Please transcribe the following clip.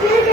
did